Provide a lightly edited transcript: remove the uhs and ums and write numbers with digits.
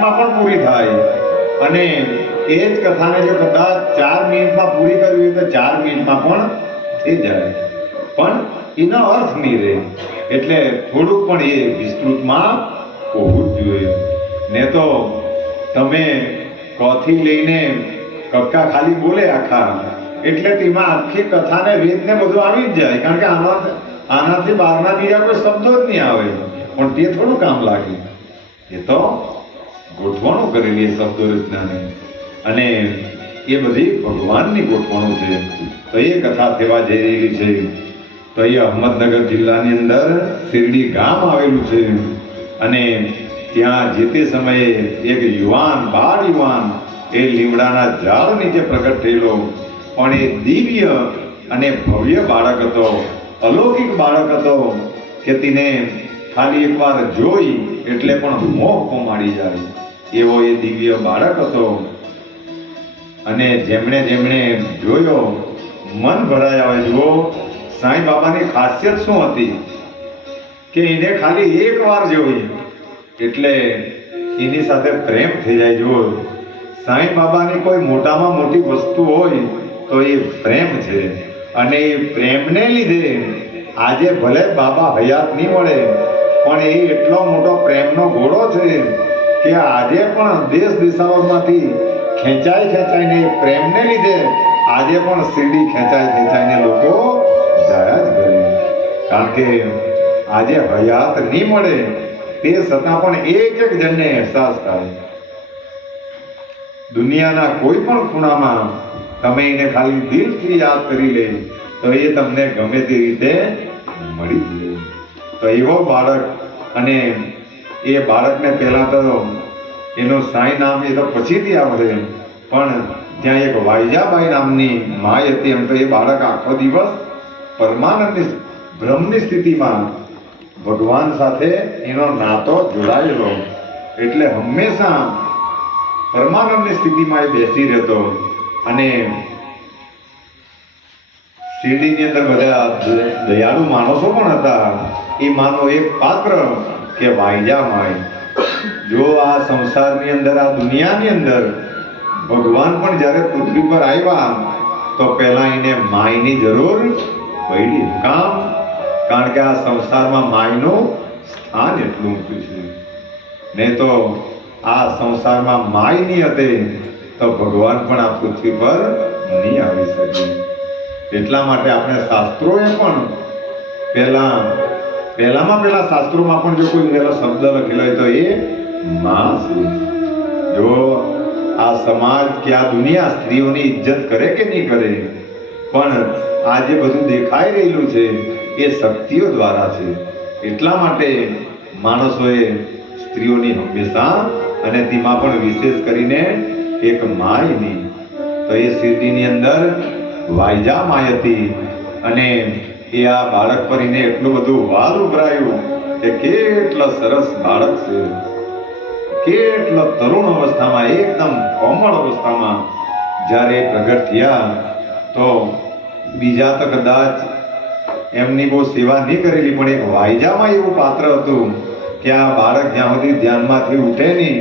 મિનિટમાં પણ પૂરી થાય અને એ જ કથાને જો કદાચ 4 મિનિટમાં પૂરી કરવી હોય તો 4 મિનિટમાં પણ થઈ જાય, પણ એનો અર્થ નહીં રહે. એટલે થોડુંક પણ એ વિસ્તૃતમાં હોવું જ જોઈએ. ને તો તમે કથી લઈને કક્કા ખાલી બોલે આખા, એટલે તેમાં આખી કથાને વેદને બધું આવી જ જાય. કારણ કે આનાથી બહારના બીજા કોઈ શબ્દો જ નહીં આવે, પણ તે થોડું કામ લાગે. એ તો ગોઠવણું કરેલી એ શબ્દો રચનાને, અને એ બધી ભગવાનની ગોઠવણું છે. તો એ કથા થવા જઈ રહેલી છે. તો એ અહમદનગર જિલ્લાની અંદર શિરડી ગામ આવેલું છે, અને ત્યાં જે તે સમયે એક બાળ યુવાન એ લીમડાના ઝાડ નીચે પ્રગટ થયેલો, પણ એ દિવ્ય અને ભવ્ય બાળક હતો, અલૌકિક બાળક હતો કે તેને ખાલી એકવાર જોઈ એટલે પણ મોહ પમાડી જાય એવો એ દિવ્ય બાળક હતો. અને જેમણે જોયો મન ભરાય આવે. જુઓ સાંઈ બાબાની ખાસિયત શું હતી કે એને ખાલી એક વાર જોઈ એટલે એની સાથે પ્રેમ થઈ જાય. જુઓ સાંઈ બાબાની કોઈ મોટામાં મોટી વસ્તુ હોય તો એ પ્રેમ છે, અને એ પ્રેમને લીધે આજે ભલે બાબા હયાત નહીં મળે, પણ એ એટલો મોટો પ્રેમનો ઘોડો છે કે આજે પણ દેશ દિશાઓમાંથી ખેંચાઈને પ્રેમને લીધે આજે પણ શિરડી ખેંચાઈને લોકો જાયા જ કરે. કારણ કે આજે હયાત નહીં મળે તે છતાં પણ એક જણને અહેસાસ થાય. દુનિયાના કોઈ પણ ખૂણામાં તમે એને ખાલી દિલથી યાદ કરી લે તો એ તમને ગમે તે રીતે મળી જાય. તો એવો બાળક, અને એ બાળકને પહેલા તો એનું સાંઈ નામ એ તો પછીથી આવડે, પણ ત્યાં એક વાઈજાબાઈ નામની માય હતી. એમ તો એ બાળક આખો દિવસ પરમાનંદની બ્રહ્મની સ્થિતિમાં ભગવાન સાથે એનો નાતો જોડાયેલો, એટલે હંમેશા પરમાનંદની સ્થિતિમાં એ બેસી રહેતો. અને શિરડીની અંદર બધા દયાળુ માણસો પણ હતા. એ માનો એક પાત્ર કે વાઈજા માય. જો આ સંસારની અંદર, આ દુનિયાની અંદર ભગવાન પણ જ્યારે પૃથ્વી પર આવ્યા તો પહેલા એને માયની જરૂર પડી. કારણ કે આ સંસારમાં માયનું સ્થાન એટલું ઊંચું છે. નહીં તો આ સંસારમાં માય નહીં હતી તો ભગવાન પણ આ પૃથ્વી પર નહીં આવી શકે. એટલા માટે આપણે શાસ્ત્રોએ પણ પહેલા શાસ્ત્રોમાં પણ જો કોઈ પહેલો શબ્દ લખેલો હોય તો એ માં છે. જો આ સમાજ કે આ દુનિયા સ્ત્રીઓની ઇજ્જત કરે કે નહીં કરે, પણ આ જે બધું દેખાઈ રહેલું છે એ શક્તિઓ દ્વારા છે. એટલા માટે માણસોએ સ્ત્રીઓની હંમેશા, અને તેમાં પણ વિશેષ કરીને એક માયની, તો એ શિરડીની અંદર વાઈજા માય હતી. અને એ આ બાળક પર એને એટલું બધું વાલ ઉભરાયું કે કેટલા સરસ બાળક છે, કેટલો તરુણ અવસ્થામાં, એકદમ કોમળ અવસ્થામાં જ્યારે પ્રગટ થયા તો બીજા તો કદાચ એમની બહુ સેવા નહીં કરેલી, પણ એક વાઈજામાં એવું પાત્ર હતું કે આ બાળક જ્યાં સુધી ધ્યાનમાંથી ઉઠે નહીં